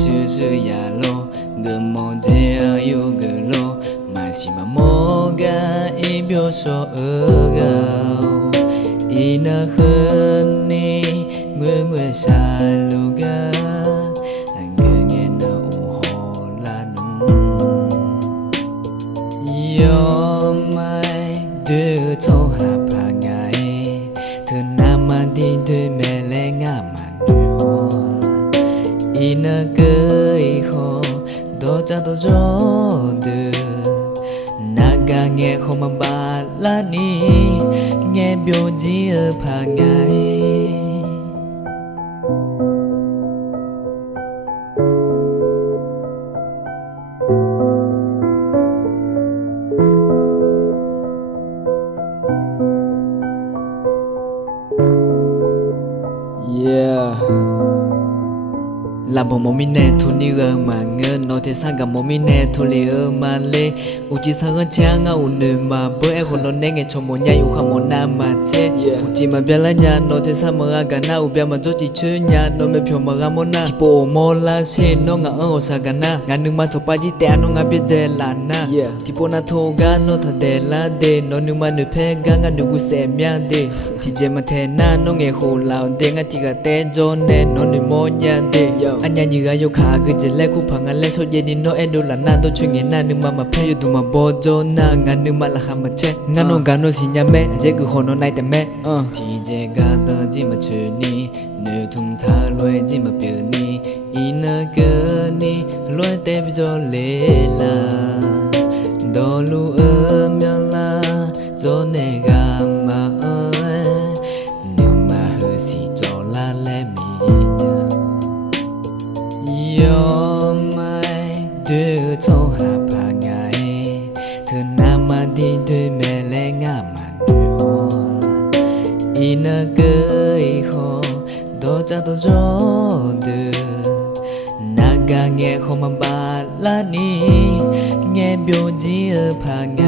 是是呀喽，个梦见有个喽，马西马莫个一表说个，一那恨你我沙路个，个nghe那乌hồ la nung，有mai đưa cho hà pa ngày，เธอน้ำมันดีด้วยแม่แรงงามมันด้วยหัวอีน่าเกยขอดอจัดดอจอเดือน่ากะแง่ของมาบาลานีแง่เบียวจีพาไงlà bộ mồm nè thu ni gơ mà ngơ nói thế sang cả mồm nè thu lê mà lê u chỉ sang hơn chang ngau nửa mà bữa em còn nói nghe cho một nhai u không một nam mà chết u chỉ mà biết là nhà nói thế sang mà cả na u biết mà cho chỉ chơi nhà nói mấy phiếu mà gam mona chỉ bộ mò la xe nó ngã ở sa cả na ngã nương mà thọ ba chỉ té nó ngã biết thế là na thì bộ na thô ga nó thật đẹp là đẹp nó nương mà nửa phe ga ngã nương u xem nhà đẹp thì chỉ mà thế na nó nghe hồ lao đẹp ngã thì cả té cho nên nó nương mò nhà đẹp anh nhà như ai yêu khá cứ chỉ lấy cú phăng anh lấy số tiền đi nó em đâu là na tôi chuyện nghe na nương mà phải yêu tụi mà bỏ cho na ngàn nương mà là ham mà chết ngàn nó gà nó xin nhà mẹ dễ cứ hồ nó này tại mẹ thì dễ gà tơ chỉ mà chơi ni nơi thùng tha lôi chỉ mà biểu ni in cơ ni lôi tép cho lệ là đó lu miệng là cho nè gà mà ơi nhưng mà hơi xì cho là lẽ mi yo mai đưa cho hà pa ngàyเธอน้ำมาดีด้วยแม่แรงงามมันด้วยหัวอีน่าเกยขอดอจัดดอจอเดือน่ากะแง่ของมาบาลานีแง่เบียวจีพาไง